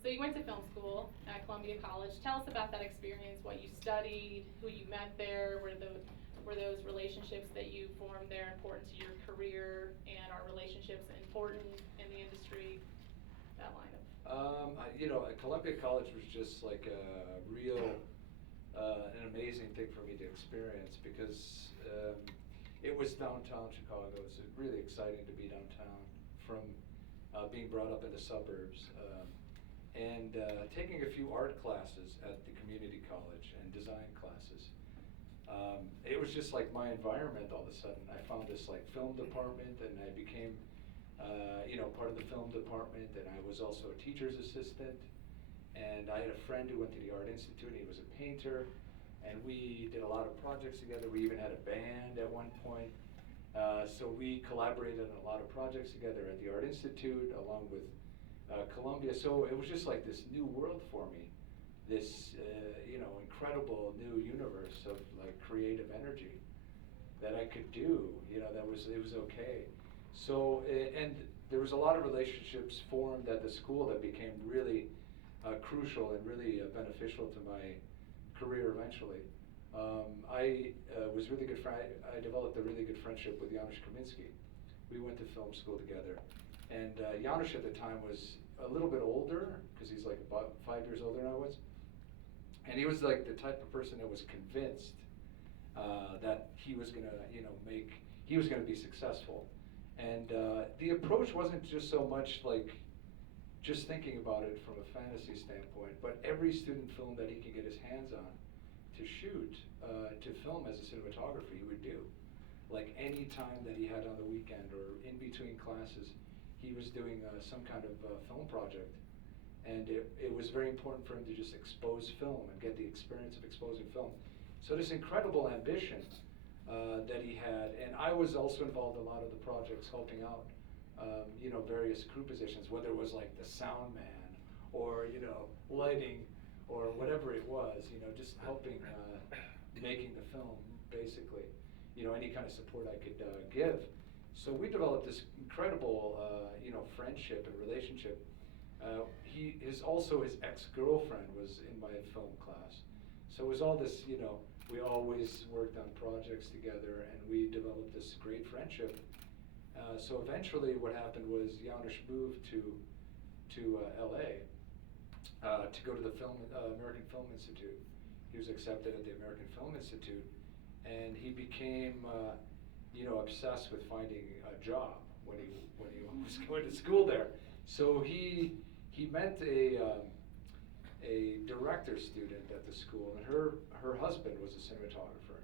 So you went to film school at Columbia College. Tell us about that experience, what you studied, who you met there, were those relationships that you formed there important to your career, and are relationships important in the industry? That line of. Columbia College was just like a real, an amazing thing for me to experience because it was downtown Chicago. It was really exciting to be downtown from being brought up in the suburbs. And taking a few art classes at the community college and design classes. It was just like my environment all of a sudden. I found this like film department and I became part of the film department, and I was also a teacher's assistant. And I had a friend who went to the Art Institute, and he was a painter, and we did a lot of projects together. We even had a band at one point. So we collaborated on a lot of projects together at the Art Institute along with Columbia. So it was just like this new world for me, this incredible new universe of like creative energy that I could do. It was okay. So and there was a lot of relationships formed at the school that became really crucial and really beneficial to my career eventually. I was really good friend. I developed a really good friendship with Janusz Kaminski. We went to film school together. And Janusz at the time was a little bit older, because he's like about 5 years older than I was. And he was like the type of person that was convinced that he was gonna, he was gonna be successful. And the approach wasn't just so much like just thinking about it from a fantasy standpoint, but every student film that he could get his hands on to shoot, to film as a cinematographer, he would do. Like any time that he had on the weekend or in between classes, he was doing some kind of film project. And it was very important for him to just expose film and get the experience of exposing film. So this incredible ambition that he had, and I was also involved in a lot of the projects helping out, various crew positions, whether it was like the sound man or, lighting or whatever it was, just helping making the film, basically, any kind of support I could give. So we developed this incredible, friendship and relationship. His ex-girlfriend was in my film class. So it was all this, we always worked on projects together and we developed this great friendship. So eventually what happened was Janusz moved to LA to go to the American Film Institute. He was accepted at the American Film Institute, and he became obsessed with finding a job when he was going to school there. So he met a director student at the school, and her husband was a cinematographer,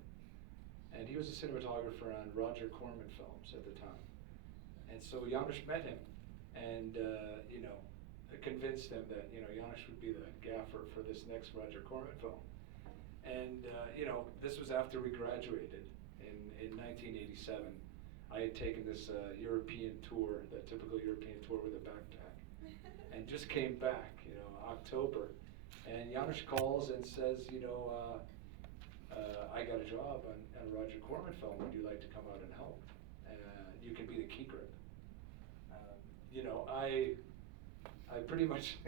and he was a cinematographer on Roger Corman films at the time. And so Janusz met him, and convinced him that Janusz would be the gaffer for this next Roger Corman film. And this was after we graduated in 1987. I had taken this European tour, that typical European tour with a backpack, and just came back, October. And Janusz calls and says, I got a job on a Roger Corman film. Would you like to come out and help? You can be the key grip. I pretty much,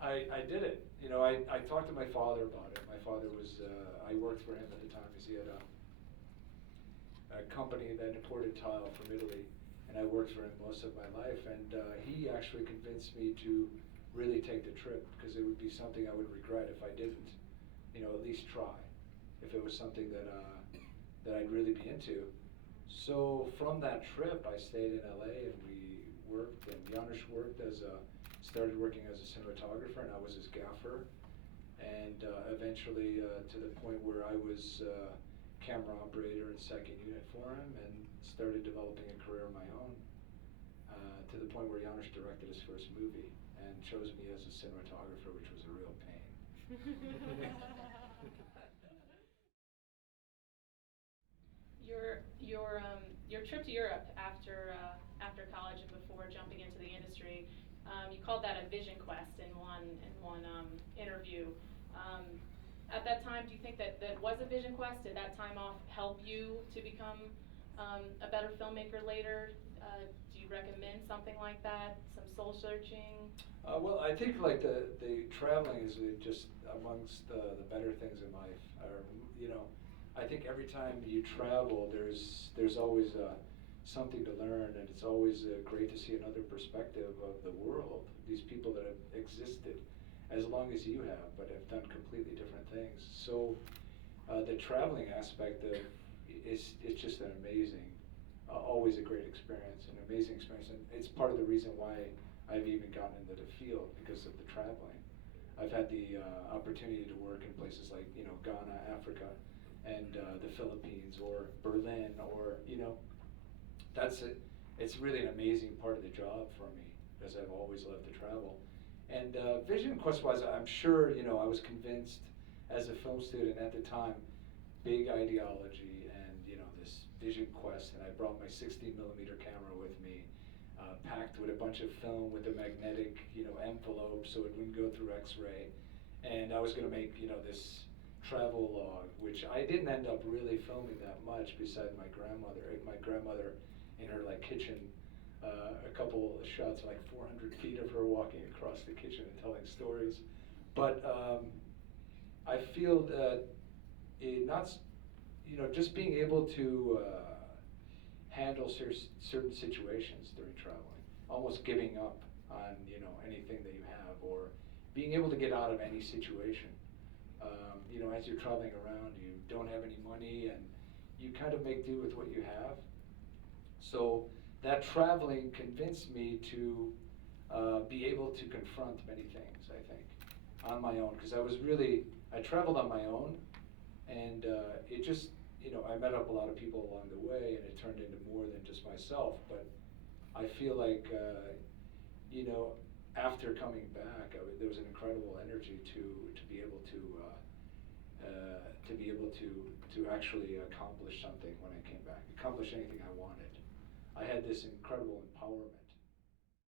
I did it. I talked to my father about it. My father was, I worked for him at the time because he had a company that imported tile from Italy, and I worked for him most of my life. And he actually convinced me to really take the trip, because it would be something I would regret if I didn't, at least try, if it was something that I'd really be into. So from that trip, I stayed in LA and we worked, and Janusz started working as a cinematographer, and I was his gaffer. And eventually to the point where I was camera operator and second unit for him, and started developing a career of my own, to the point where Janusz directed his first movie and chose me as a cinematographer, which was a real pain. Your trip to Europe after college and before jumping into the industry, you called that a vision quest in one interview. At that time, do you think that was a vision quest? Did that time off help you to become a better filmmaker later? Do you you'd recommend something like that, some soul searching? Well, I think like the traveling is just amongst the better things in life. Or, you know, I think every time you travel, there's always something to learn, and it's always great to see another perspective of the world. These people that have existed as long as you have, but have done completely different things. So the traveling aspect of it's just an amazing, always a great experience, an amazing experience, and it's part of the reason why I've even gotten into the field, because of the traveling. I've had the opportunity to work in places like, you know, Ghana, Africa, and the Philippines, or Berlin, or, you know, that's it. It's really an amazing part of the job for me, because I've always loved to travel. And vision quest-wise, I'm sure, you know, I was convinced as a film student at the time, big ideology and, you know, this vision quest, and I brought my 16mm camera with me, packed with a bunch of film with a magnetic, you know, envelope so it wouldn't go through X-ray. And I was going to make, you know, this travel log, which I didn't end up really filming that much beside my grandmother. My grandmother in her like kitchen, a couple of shots, like 400 feet of her walking across the kitchen and telling stories. But I feel that you know, just being able to handle certain situations during traveling, almost giving up on, you know, anything that you have, or being able to get out of any situation. You know, as you're traveling around, you don't have any money, and you kind of make do with what you have. So that traveling convinced me to be able to confront many things, I think, on my own, because I traveled on my own, and it just, you know, I met up a lot of people along the way, and it turned into more than just myself. But I feel like, you know, after coming back, there was an incredible energy to be able to actually accomplish something when I came back, accomplish anything I wanted. I had this incredible empowerment.